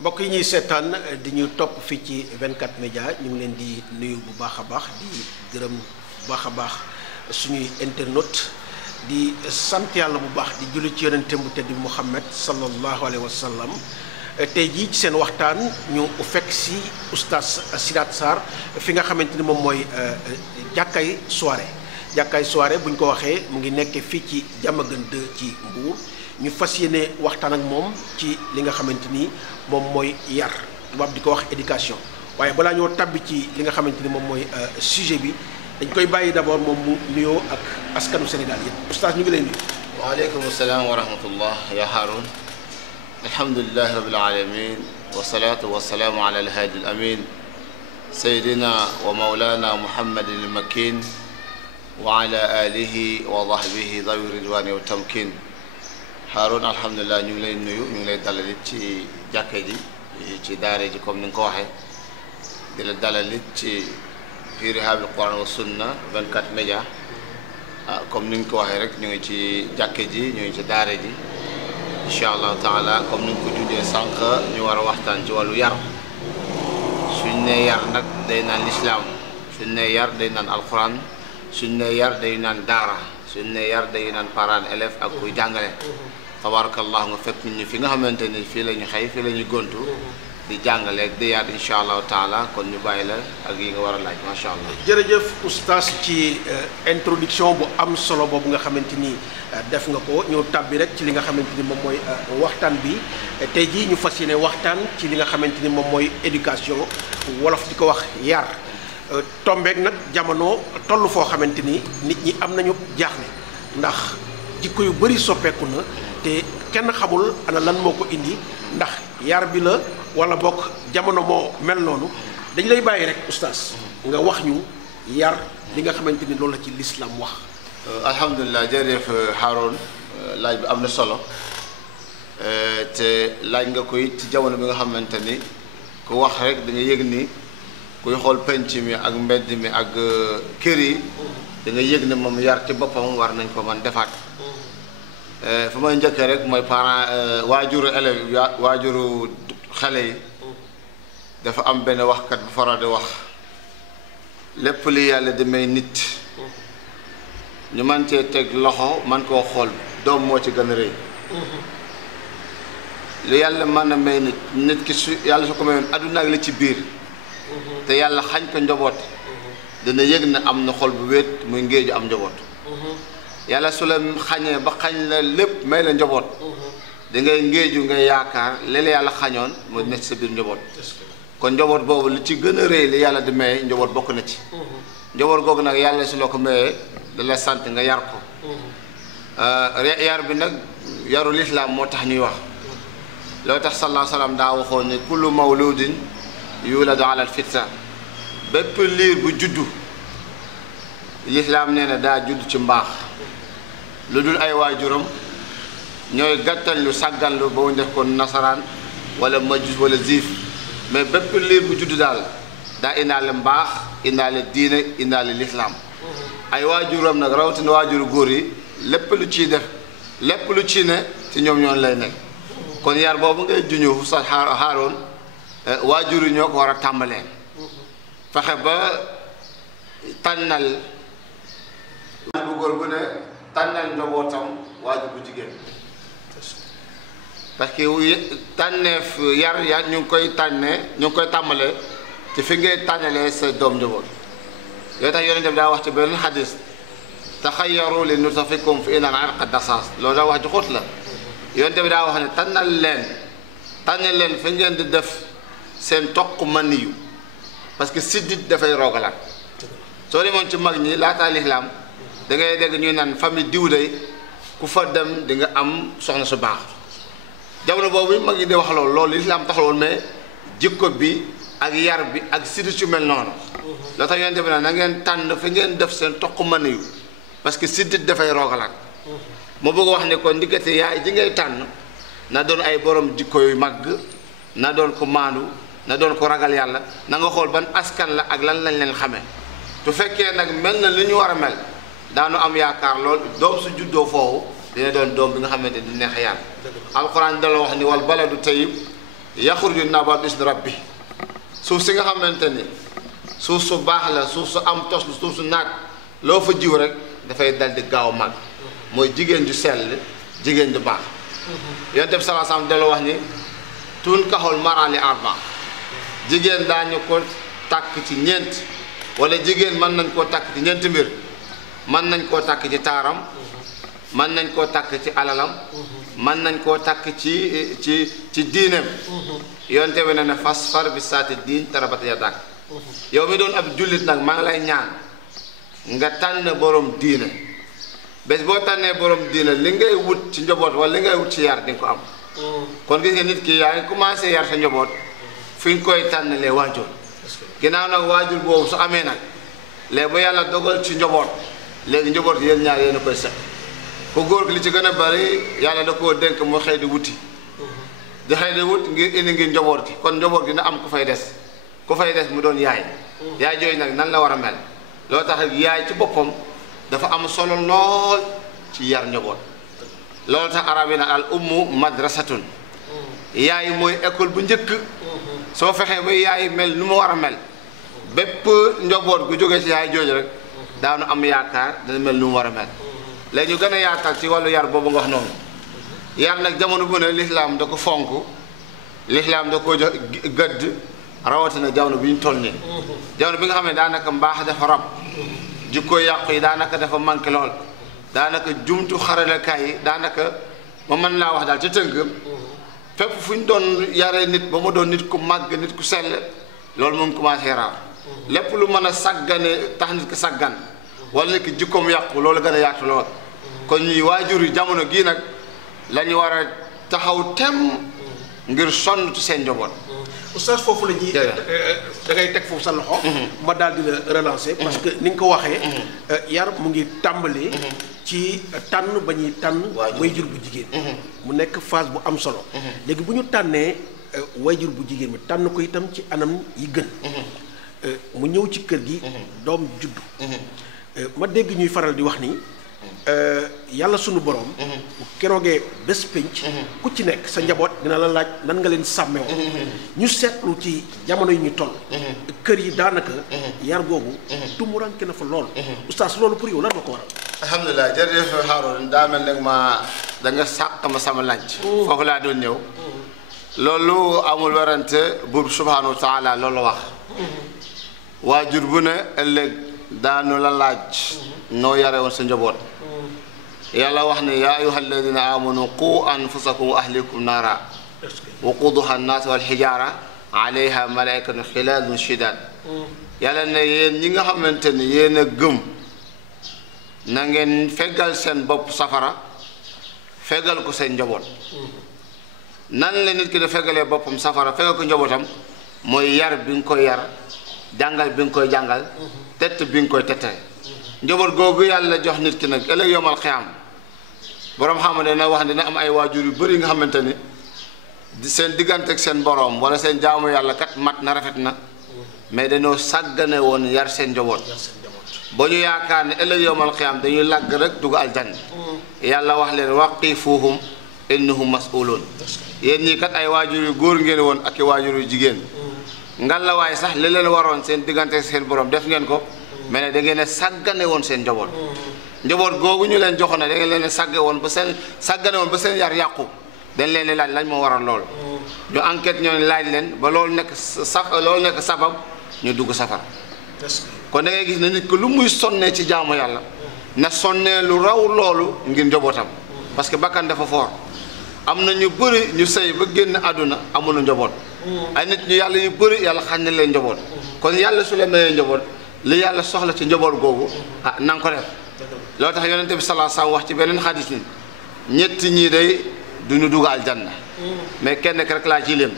mbokk yi ñuy seetaan di ñu topp fii ci 24 média ñu ngi leen di nuyu bu baax a baax di gërëm bu baax a baax suñuy internautes di sant yàlla bu baax di julli ci yonentam bu tedd Muhammad sallallahu alayhi wa sallam tey jii ci seen waxtaan ñu fekk si oustaz Sidath Sarr fi nga xamante ni moom mooy jàkkaay soirée bu ñu ko waxee mu ngi nekk fii ci Diamaguène 2 ci Mbour ñu fas yéene waxtaan ak moom ci li nga xamante ni moom mooy yar tubaab di ko wax éducation waaye balaa ñoo tabbi ci li nga xamante ni moom mooy sujet bi dañ koy bàyyi d'abord moom mu nuyoo ak askanu Sénégal yëpp oustaz ñu ngi lay nuyu. waaleykum salaam wa rahmatullah ya Haroun alhamdulilahi rabbil alamin wasalaatu wasalaamu ala alhaadi al amin sayidina wa maulana muhammadin al makin wa ala alihi wa sahbihi dawi ridwani wa tamkin Haroun alhamdulilah ñu ngi lay nuyu ñu ngi lay dalal it ci jàkka ji ci daare ji comme ni nga ko waxee di la dalal it ci fii Rihaabil Quran wa Sunna 24 média comme ni nga ko waxee rek ñu ngi ci jàkka ji ñu ngi ci daare ji incha allahu taala comme ni nga ko junjee sànq ñu war a waxtaan ci wàllu yar suñ ne yar nag day naan lislaam suñ ne yar day naan alquran suñ ne yar day naan daara suñ ne yar day naan parent élève ak kuy jàngale tabarakallah nga fekk ñu fi nga xamante ni fii la ñu xëy fii la ñu gontu di jàngale ak di yar incha allahu taala kon ñu bàyyi la ak yi nga war a laaj macha allah. jërëjëf oustaz ci introduction bu am solo boobu nga xamante ni def nga ko ñëw tàbbi rek ci li nga xamante ni moom mooy waxtaan bi tey jii ñu fas yéene waxtaan ci li nga xamante ni moom mooy éducation wolof di ko wax yar tombeek nag jamono toll foo xamante ni nit ñi am nañu jaaxle ndax jikko yu bëri soppeeku na te kenn xamul ana lan moo ko indi ndax yar bi la wala bokk jamono moo mel noonu dañ lay bàyyi rek oustaz nga wax ñu yar li nga xamante ni loolu la ci l'islam wax. alhamdulilah jërëjëf Haroun laaj bi am na solo te laaj nga koy ci jamono bi nga xamante ni ku wax rek da nga yëg ni kuy xool penc mi ak mbedd mi ak kër yi da nga yëg ne moom yar ci boppam war nañ ko man defaat fu may njëkkee rek mooy parent waajuru élève waajuru xale yi dafa am benn waxkat bu faral di wax lépp li yàlla di may nit ñu man cee teg loxo man koo xool doom moo ci gën a rëy li yàlla mën a may nit ki su yàlla su ko mayoon adduna ak li ci biir te yàlla xañ ko njaboot dana yëg ne am na xol bu wéet muy ngéeju am njaboot yàlla su la xañee ba xañ la lépp may la njaboot da ngay ngéeju ngay yaakaar léeg yàlla xañoon mu nekk sa biir njaboot kon njaboot boobu li ci gën a rëy li yàlla di maye njaboot bokk na ci njaboot googu nag yàlla su la ko mayee da la sant nga yar ko yar bi nag yaru lislaam moo tax ñuy wax loo tax sallallahu alayhi wa sallam daa waxoon ne kullu mawludin yuladu ala al fitra bépp liir bu juddu lislaam nee na daa judd ci mbaax lu dul ay waajuram ñooy gàttal lu sàggan lu ba mu def ko nasaraan wala majus wala ziif mais bépp liir bu juddu daal daa indaale mbaax indaale diine indaale lislaam ay waajuram nag rawatina waajuru góor yi lépp lu ciy def lépp lu ci ne ci ñoom ñoon lay nekk kon yar boobu ngay juñu sa Haroun waajur yi ñoo ko war a tàmbalee fexe ba tànnal waajur bu góor bu ne tànnal njabootam waajur bu jigéen parce que tànneef yar ñu ngi koy tàmbalee te fi ngay tànnalee sa doom njaboot yooyu tax yonente bi daa wax ci benn xadis taxayyaru li nutafikum fi inal arqa dasaas loolu daa wax ji xóot la yonente bi daa wax ne tànnal leen fi ngeen di def seen toq maniyu parce que siddit dafay roogalaat soo demoon ci mag ñi laataa lislaam da ngay dégg ñuy naan famille diw day ku fa dem di nga am soxna su baax jamono boobu mag ñi di wax loolu lislaam taxul woon mais jikko bi ak yar bi ak siddit yu mel noonu loo tax yonente bi na ngeen tànn fi ngeen def seen toq maniyu parce que siddit dafay roogalaat moo bëgg wax ne ko ndiggante yaay ji ngay tànn na doon ay borom jikko yu màgg na doon ko maandu na doon ko ragal yàlla na nga xool ban askan la ak lan lañ leen xamee su fekkee nag mel na li ñu war a mel daanu am yaakaar lool doom su juddoo foofu dina doon doom bi nga xamante ni neex yàlla alquran dala wax ni wal baladu tayyib yaxruju nabaat bi isni rabbi suuf si nga xamante ni suuf su baax la suuf su am tos suuf su naat loo fa jiw rek dafay dal di gaaw mag mooy jigéen ju sell jigéen ju baax yonent bi sallallahu alayhi wasallam delloo wax ni tunkaxul mar'a li arba jigéen daañu ko takk ci ñeent wala jigéen mën nañ koo takk ci ñeenti mbir mën nañ koo takk ci taaram mën nañ koo takk ci alalam mën nañ koo takk ci diineem yonte bi ne fasfar bi saati diin tarabat yadak yow mi doon ab jullit nag maa ngi lay ñaan nga tànn borom diine bés boo tànnee borom diine li ngay wut ci njaboot wala li ngay wut ci yar di nga ko am kon gis nga nit ki yaa ngi commencé yar sa njaboot fi nga koy tànnalee waajur ginnaaw nag waajur boobu su amee nag léegi ba yàlla dogal ci njaboot léegi njaboot yéen ñaar yéen a koy seq ku góor gi li ci gën a bari yàlla da koo dénk mu xëy di wuti di xëy di wut ngir indi ngir njaboot gi kon njaboot gi na am ku fay des mu doon yaay yaay jooyu nag nan la war a mel loo tax yaay ci boppam dafa am solo lool ci yar njaboot loolu tax arab yi nag al ummu madrasatun yaay mooy école bu njëkk soo fexee ba yaay mel nu mu war a mel bépp njaboot gu jógee ci yaay jooju rek daanu am yaakaar dana mel nu mu war a mel léegi ñu gën a yaatal ci wàllu yar boobu nga wax noonu yar nag jamono bu ne lislaam da ko fonk lislaam da ko jox gëdd rawatina jamono bi ñu toll nii jamono bi nga xam ne daanaka mbaax dafa rab jikko yàqu yi daanaka dafa manqué lool daanaka jumtu xaralekaay yi daanaka ma mën laa wax daal ci tënk fépp fu ñu doon yaree nit ba mu doon nit ku màgg nit ku sell loolu moom commencé raar lépp lu mën a sàggane tax nit ki sàggan wala nit ki jikkoom yàqu loolu gën a yaatu lool kon ñuy waajur yi jamono gii nag la ñu war a taxaw tem ngir sonn ci seen njaboot. oustaz foofu la ñuy da ngay teg foofu sa loxo. ma daal di la relancer. parce que ni nga ko waxee. yar mu ngi tàmbalee. ci tànn ba ñuy tànn. wayjur bu jigéen. mu nekk phase bu am solo. léegi bu ñu tànnee wayjur bu jigéen bi tànn ko itam ci anam yi gën. mu ñëw ci kër gi. doom juddu. ma dégg ñuy faral di wax ni. yàlla sunu borom. bu keroogee bés pénc. ku ci nekk sa njaboot dina la laaj nan nga leen sàmmee woon. ñu seetlu ci jamono yi ñu toll. kër yi daanaka. yar googu. tumuranke na fa lool. oustaz loolu pour yow lan moo ko waral. alhamdulilah jërëjëf Haroun daa mel ne da nga sàq ma sama laaj. foofu laa doon ñëw. loolu amul werante buur subhanahu wa taala loolu wax. waajur bu ne ëllëg daanu la laaj. noo yare woon sa njaboot. yàlla wax ne yaa ayuha alladina amanu qu anfusakum wa ahlikum naara waquduha annaas wal xijaara alayha malaikatun xilaadun shidaad yàlla ne yéen ñi nga xamante ni yéen a gëm na ngeen feggal seen bopp safara feggal ko seen njaboot. nan la nit ki da feggalee boppam safara feggal ko njabootam mooy yar bi nga koy yar jàngal bi nga koy jàngal tett bi nga koy tette njaboot googu yàlla jox nit ki nag ëllëg yomal xiyaam borom xam ne dina wax dina am ay waajur yu bëri nga xamante ni seen diggante ak seen borom wala seen jaamu yàlla kat mat na rafet na mais dañoo sàggane woon yar seen njaboot ba ñu yaakaar ne ëllëg yomal xiyaam dañuy làgg rek dugg aljanna yàlla wax leen waqifuhum innahum mas'ulun yéen ñii kat ay waajur yu góor ngeen woon ak i waajur yu jigéen ngallaawaay sax li leen waroon seen diggante ak seen borom def ngeen ko. mais ne da ngeen a sàggane woon seen njaboot. njaboot googu ñu leen joxoon ne da ngeen leen a sàggane woon ba seen yar yàqu dañ leen di laaj lañ moo waral loolu. ñu enquête ñoo laaj leen ba loolu nekk sabab ñu dugg safar. kon da ngay gis ne nit ko lu muy sonnee ci jaamu yàlla na sonnee lu raw loolu ngir njabootam parce que bakkan dafa foor am na ñu bëri ñu sëy ba génn àdduna amuñu njaboot. ay nit ñu yàlla yu bëri yàlla xañ na leen njaboot. kon yàlla su la mayee njaboot. li yàlla soxla ci njaboot googu na nga ko def loolu tax yonente bi sallallahu alayhi wasallam wax ci beneen xadis ni ñetti ñii day duñu dugg aljanna mais kenn rek laa ci lim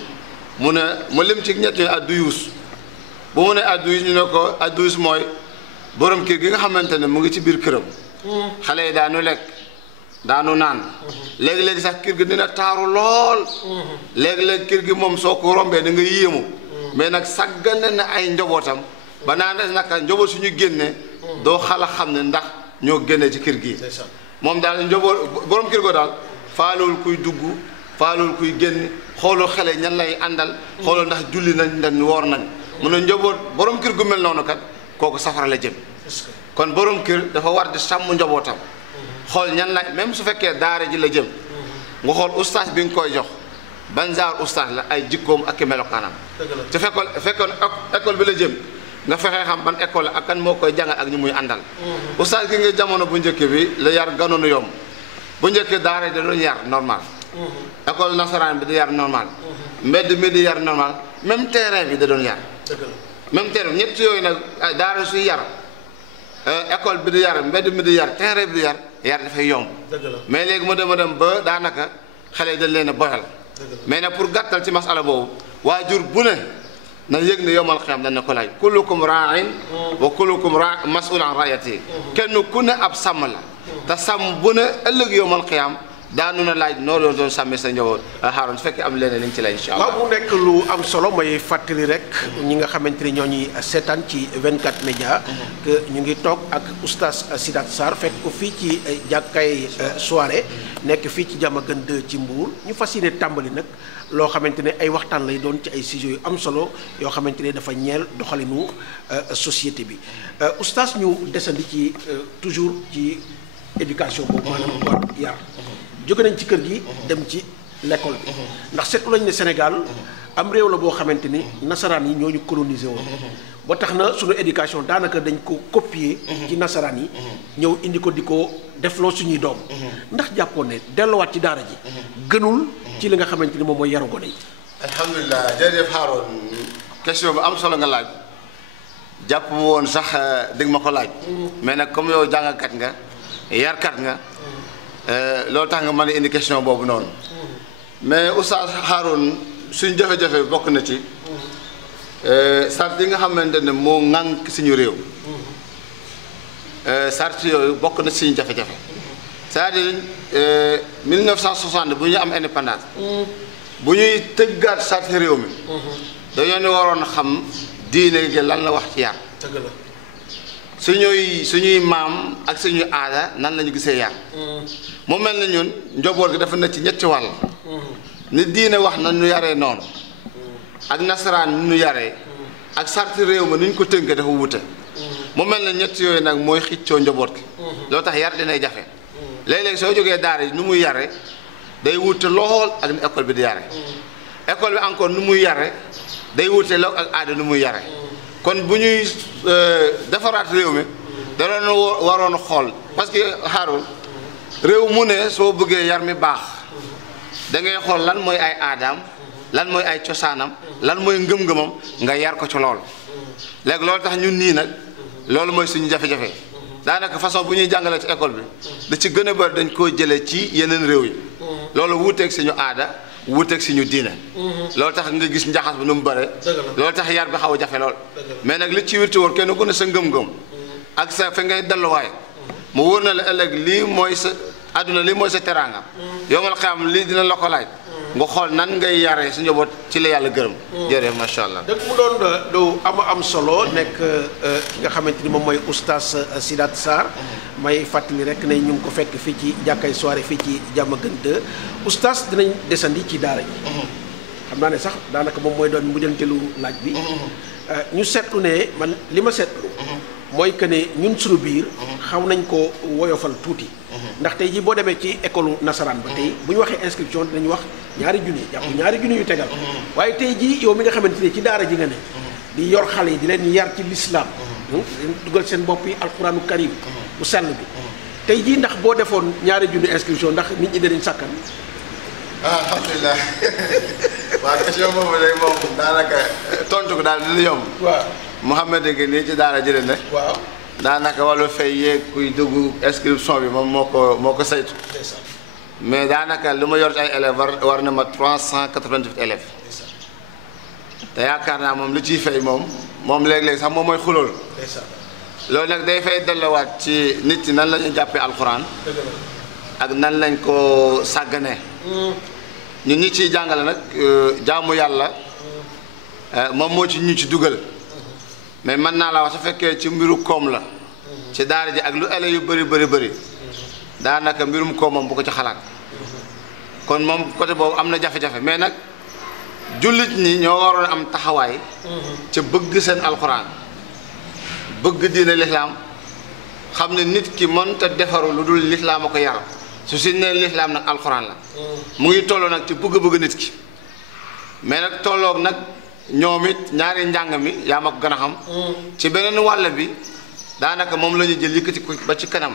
mu lim ci ñett ñooy adduyuus bu mu ne adduyuus ñu ne ko adduyuus mooy borom kër gi nga xamante ne mu ngi ci biir këram xale yi daanu lekk daanu naan léegi-léegi sax kër gi dina taaru lool léegi-léegi kër gi moom soo ko rombee da nga yéemu mais nag sàggane na ay njabootam ba naa ne naka njaboot suñu génne doo xala xam ne ndax ñoo génne ci kër gi moom daal njaboot borom kër go daal faalewul kuy dugg faalul kuy génn xooloo xale ñan lay àndal xooloo ndax julli nañ ndax woor nañ mun a njaboot borom kër gu mel noonu kat kooku safara la jëm kon borom kër dafa war di sàmm njabootam xool ñan la même su fekkee daara ji la jëm nga xool ustaas bi nga koy jox ban genre ustaas la ay jikkoom ak melokaanam te fekkoon école bi la jëm nga fexe xam ban école la ak kan moo koy jàngal ak ñu muy àndal ustaas gi nga jamono bu njëkk bi la yar ganoonu yomb bu njëkk daara da doon yar normal école nasaraan bi di yar normal mbedd mi di yar normal même terrain bi da doon yar même terrain ñett yooyu nag daara suy yar école bi di yar mbedd mi di yar terrain bi di yar dafay yomb mais léegi mu dem ba daanaka xale yi dañ leen a boyal mais nag pour gàttal ci masala boobu waajur bu ne na yëg ne yomal xiyam dañ na ko laaj kullukum ra'in wa kullukum mas'ul an ra'yati kenn ku ne ab sàmm la te sàmm bu ne ëllëg yomal xiyam daanu na laaj noo doon sàmmee sa njaboot Haroun su fekkee am leneen liñ ci lay incha allah. waaw mu nekk lu am solo may fàttali rek ñi nga xamante ni ñoo ñuy seetaan ci 24 média que ñu ngi toog ak oustaz Sidath Sarr fekk ko fii ci jàkkay soirée nekk fii ci Diamaguène 2 ci Mbour ñu fas yéene tàmbali nag loo xamante ne ay waxtaan lay doon ci ay sujets yu am solo yoo xamante ne dafa ñeel doxalinu société bi oustaz ñu desandi ci toujours ci éducation boobu maanaam war yar. jóge nañ ci kër gi dem ci l'école bi ndax seetlu lañ ne Sénégal am réew la boo xamante ni nasaraan yi ñoo ñu colonisé woon ba tax na sunu éducation daanaka dañ ko copier ci nasaraan yi ñëw indi ko di ko defloo suñuy doom ndax jàppoon ne delluwaat ci daara ji gënul ci li nga xamante ni moom mooy yaru gone yi. alhamdulilah jërëjëf Haroun question bu am solo nga laaj jàpp woon sax dégg ma ko laaj mais nag comme yow jàngkat nga yarkat nga loolu tax nga mën a indi question boobu noonu mais oustaz Haroun suñ jafe-jafe bokk na ci sart yi nga xamante ne moo ŋànk suñu réew sart yooyu bokk na suñu jafe-jafe c'est-à-dire 1960 bu ñu am indépendance bu ñuy tëggaat sart réew mi dañoo ne waroon xam diine gi lan la wax ci yar suñuy maam ak suñuy aada nan la ñu gisee yar mu mel ne ñun njaboot gi dafa na ci ñetti wàll ni diine wax na ñu yaree noonu ak nasaraan ni ñu yaree ak sarti réew ma ni ñu ko tënkee dafa wute mu mel ne ñett yooyu nag mooy xiccoo njaboot gi loo tax yar dinay jafe léeg-léeg soo jógee daara yi nu muy yare day wute lool ak ni école bi di yare école bi encore nu muy yare day wute lool ak aada nu muy yare kon bu ñuy defaraat réew mi da doon waroon xool parce que Haroun réew mu ne soo bëggee yar mi baax da ngay xool lan mooy ay aadaam lan mooy ay cosaanam lan mooy ngëm-ngëmam nga yar ko ci loolu léegi loolu tax ñun nii nag loolu mooy suñu jafe-jafe daanaka façon bu ñuy jàngale ci école bi da ci gën a bëri dañ koo jëlee ci yeneen réew yi loolu wuuteeg suñu aada wuuteeg suñu diine loolu tax nga gis njaxas bi nu mu bare loolu tax yar bi xaw a jafe lool mais nag li ci wirti woon kenn ku ne sa ngëm-ngëm ak sa fi ngay delluwaay mu wóor na la ëllëg lii mooy sa àdduna lii mooy sa teraanga yomal xam lii dina la ko laaj nga xool nan ngay yaree su njaboot ci la yàlla gërëm jërëjëf macha allah. dëgg mu doon lu am solo nekk ki nga xamante ni moom mooy oustaz Sidath Sarr may fàttali rek ne ñu ngi ko fekk fii ci jàkkay soirée fii ci Diamaguène 2 oustaz dinañ desandi ci daara ji xam naa ne sax daanaka moom mooy doon mujjantelu laaj bi ñu seetlu ne man li ma seetlu mooy que ne ñun suñu biir xaw nañ ko woyofal tuuti ndax tey jii boo demee ci école nasaraan ba tey bu ñu waxee inscription dinañu wax ñaari junni yu tegal waaye tey jii yow mi nga xamante ne ci daara ji nga ne di yor xale yi di leen yar ci l'islam leen dugal seen bopp yi alquranu karim bu sell bi tey jii ndax boo defoon ñaari junni inscription ndax nit ñi danañ sàkkan alhamdulilah waaw question boobu léegi moom daanaka tontu ko daal dina yomb waaw Mouhamed gi nii ci daara jële ne waaw daanaka wàllu fay yeeg kuy dugg inscription bi moom moo ko saytu mais daanaka li ma yor ci ay élèves war na ma 388 élèves te yaakaar naa moom li ciy fay moom léeg-léeg sax moom mooy xulool loolu nag day fay delluwaat ci nit ñi nan la ñuy jàppee alxuraan ak nan lañ ko sàgganee ñun ñi ciy jàngale nag jaamu yàlla moom moo ci ñu ci dugal mais mën naa la wax su fekkee ci mbiru koom la ci daara ji ak lu élèves yu bëri daanaka mbirum koom moom bu ko ci xalaat kon moom côté boobu am na jafe-jafe mais nag jullit ñi ñoo waroon am taxawaay ca bëgg seen alxuraan bëgg diine lislaam xam ne nit ki mënta defaru lu dul lislaam a ko yar su si nee lislaam nag alxuraan la mu ngi tolloo nag ci bëgg-bëgg nit ki mais nag tolloog nag ñoom it ñaari njàng mi yaa ma ko gën a xam ci beneen wàll bi daanaka moom la ñu jël yëkkati ko ba ci kanam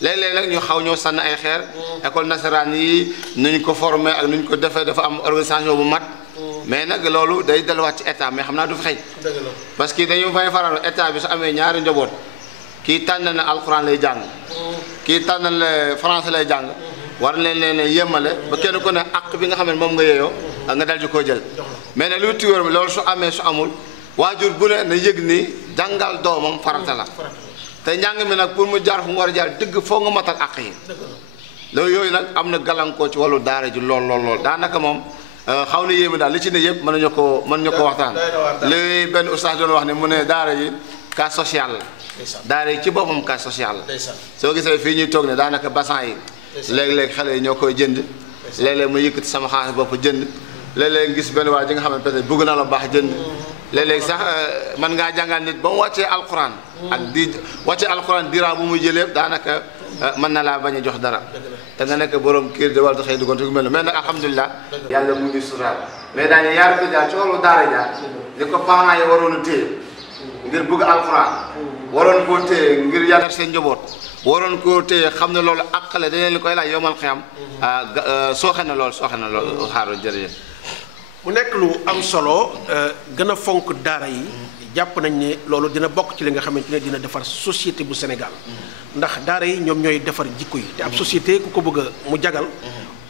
léeg-léeg nag ñu xaw ñoo sànn ay xeer école nasaraan yi nuñ ko formé ak nuñ ko defee dafa am organisation bu mat mais nag loolu day delluwaat ci état mais xam naa du fi xëy parce que dañu fay faral état bi su amee ñaari njaboot kii tànn na alxuraan lay jàng kii tànn na français lay jàng war leen leen yemale ba kenn ku ne àq bi nga xam ne moom nga yeeyoo nga dal di koo jël mais nag lu tuwér bi loolu su amee su amul waajur bu ne na yëg ni jàngal doomam farata la te njàng mi nag pour mu jaar fu mu war a jaar dëgg foo nga matal àq yi loolu yooyu nag am na gàllankoor ci wàllu daara ji lool daanaka moom xaw na yéeme daal li ci ne yëpp mën nañu ko waxtaan li benn oustaz doon wax ne mu ne daara yi cas social la daara yi ci boppam cas social la soo gisee fii ñuy toog ne daanaka bassan yi léeg-léeg xale yi ñoo koy jënd léeg-léeg mu yëkkati sama xaalis bopp jënd léeg-léeg gis benn waa ji nga xam ne peut-être bëgg na la baax jënd léeg-léeg sax mën ngaa jàngal nit ba mu wàccee alxuraan ak di wàccee alxuraan diraa bu muy jëlee daanaka mën na laa bañ a jox dara te nga nekk borom kii de wala da xëy duggoon te mel mais nag alhamdulilah yàlla mu ngi sutaal mais daañu yaar bi jaar ci wàllu daara jaar ni ko parents yi waroon a téye ngir bëgg alxuraan waroon koo téye ngir yar seen njaboot waroon koo téye xam ne loolu àqale dañu leen koy laaj yomal xiyam sooxe na lool xaaral jërëjëf mu nekk lu am solo gën a fonk daara yi jàpp nañ ne loolu dina bokk ci li nga xamante ne dina defar société bu Sénégal ndax daara yi ñoom ñooy defar jikko yi te ab société ku ko bëgg a mu jagal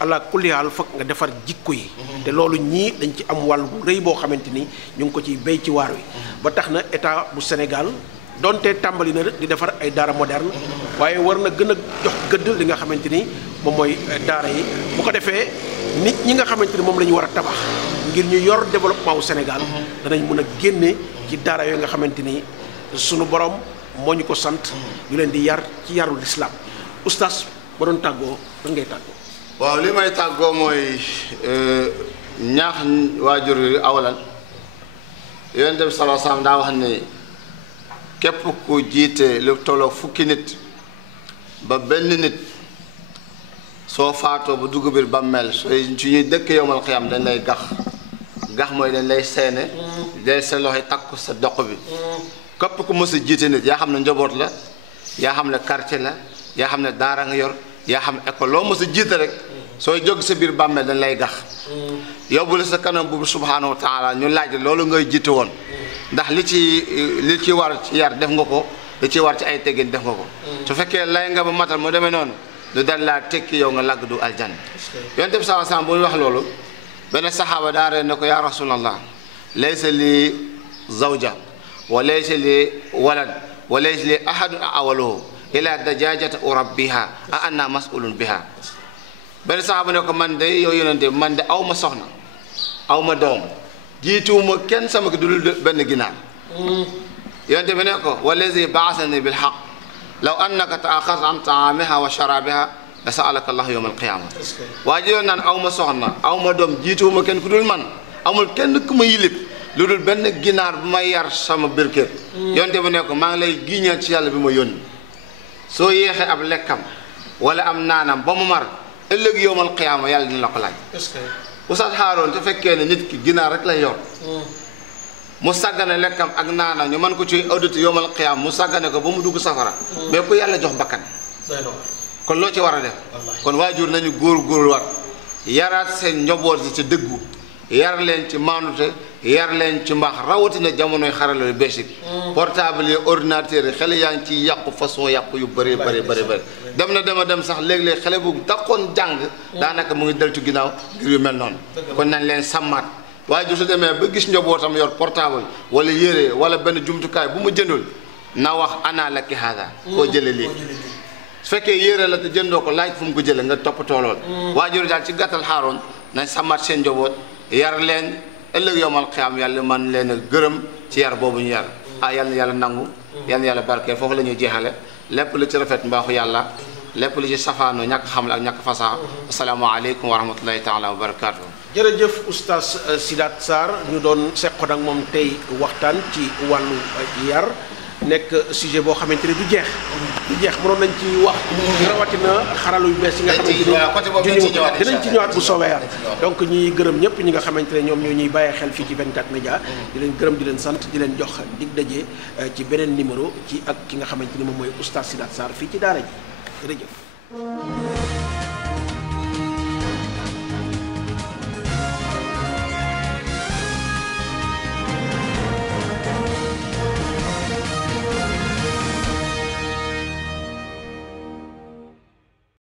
ala kulli haal foog nga defar jikko yi te loolu ñii dañ ci am wàll bu rëy boo xamante ni ñu ngi ko ciy béy ci waar wi ba tax na état bu Sénégal donte tàmbali na di defar ay daara moderne waaye war na gën a jox gëdd li nga xamante ni moom mooy daara yi bu ko defee nit ñi nga xamante ni moom la ñu war a tabax ngir ñu yor développement wu Sénégal danañ mën a génne ci daara yooyu nga xamante ni sunu borom moo ñu ko sant ñu leen di yar ci yarul islam oustaz ba doon tàggoo lan ngay tàggoo. waaw li may tàggoo mooy ñaax waajur yi awalan Yonent bi sallallahu alayhi wasallam daa wax ne képp ku jiite lu tolloo fukki nit ba benn nit soo faatoo ba dugg biir bàmmeel sooy su ñuy dëkk yowmal xiyaam dañ lay gax mooy dañ lay seene day sa loxo takku sa doq bi képp ku mës a jiite nit yaa xam ne njaboot la yaa xam ne quartier la yaa xam ne daara nga yor yaa xam ne école loo mës a jiite rek sooy jóg sa biir bàmmeel dañ lay gax yóbbu la sa kanam bu subhaanahu wa taala ñu laaj loolu ngay jiite woon ndax li ci war ci yar def nga ko li ci war ci ay teggin def nga ko su fekkee lay nga ba matal mu demee noonu du dal laa tekki yow nga lagg du aljanna Yonent bi sallallahu alayhi wasallam bu ñu wax loolu benn saxaaba daa ree ne ko yaa rasulallah laysa li zawja wa laysa li walad wa laysa li ahadun awaluhu ila dajajata urabbiha a anna mas'ulun biha benn saxaaba ne ko man de yow yonente man de aw ma soxna aw ma doom jiituwuma kenn sama ki dul benn ginaar yonente bi ne ko wallazi ba'athani bil haqq law annaka ta'akhadta an ta'amiha wa sharabiha la sa'alaka Allah yawm al-qiyamah waa ji yoon naan aw ma soxna aw ma doom jiituwuma kenn ku dul man amul kenn ku ma yilib lu dul benn ginaar bu may yar sama biir kër yonente bi ne ko maa ngi lay giñal ci yàlla bi ma yónni soo yéexee ab lekkam wala am naanam ba mu mar ëllëg yawmal qiyaama yàlla dina la ko laaj Oustaz Haroun te fekkee ne nit ki ginaar rek lay yor mu sàggane lekkam ak naanam ñu mën ko ci audit yawmal qiyaama mu sàggane ko ba mu dugg safara mais ku yàlla jox bakkan kon loo ci war a def kon waajur nañu góor war yaraat seen njaboot yi ci dëggu yar leen ci maanute yar leen ci mbaax rawatina jamonoy xarala yu bees yi portable yi ordinateur yi xale yaa ngi ciy yàqu façon yàqu yu bëri dem na dem sax léeg-léeg xale bu daqoon jàng daanaka mu ngi deltu ginnaaw ngir yu mel noonu kon nañ leen sàmmaat waaye su demee ba gis njabootam yor portable wala yére wala benn jumtukaay bu mu jëndul na wax ana laki hada koo jële lii su fekkee yére la te jëndoo ko laaj fu mu ko jële nga toppatoo lool waajur daal ci gàttal Haroun nañ sàmmaat seen njaboot yar leen ëllëg yowmal xiyaam yàlla man leen a gërëm ci yar boobu ñu yar yal na yàlla nangu yal na yàlla barkeel foofu la ñuy jeexale lépp lu ci rafet mbaaxu yàlla lépp lu ci safaano ñàkk xam la ak ñàkk fasaa asalaamaaleykum wa rahmatullahi taala wa barakaatu. jërëjëf oustaz Sidath Sarr ñu doon seqoon ak moom tey waxtaan ci wàllu yar nekk sujet boo xamante ne du jeex mënoon nañ ci wax rawatina xaralu yu bees yi nga xamante ne dinañ ci ñëwaat bu soobee yàlla donc ñuy gërëm ñëpp ñi nga xamante ne ñoom ñoo ñuy bàyyee xel fii ci 24 médias di leen gërëm di leen sant di leen jox dig daje ci beneen numéro ci ak ki nga xamante ni moom mooy oustaz Sidath Sarr fii ci daara ji jërëjëf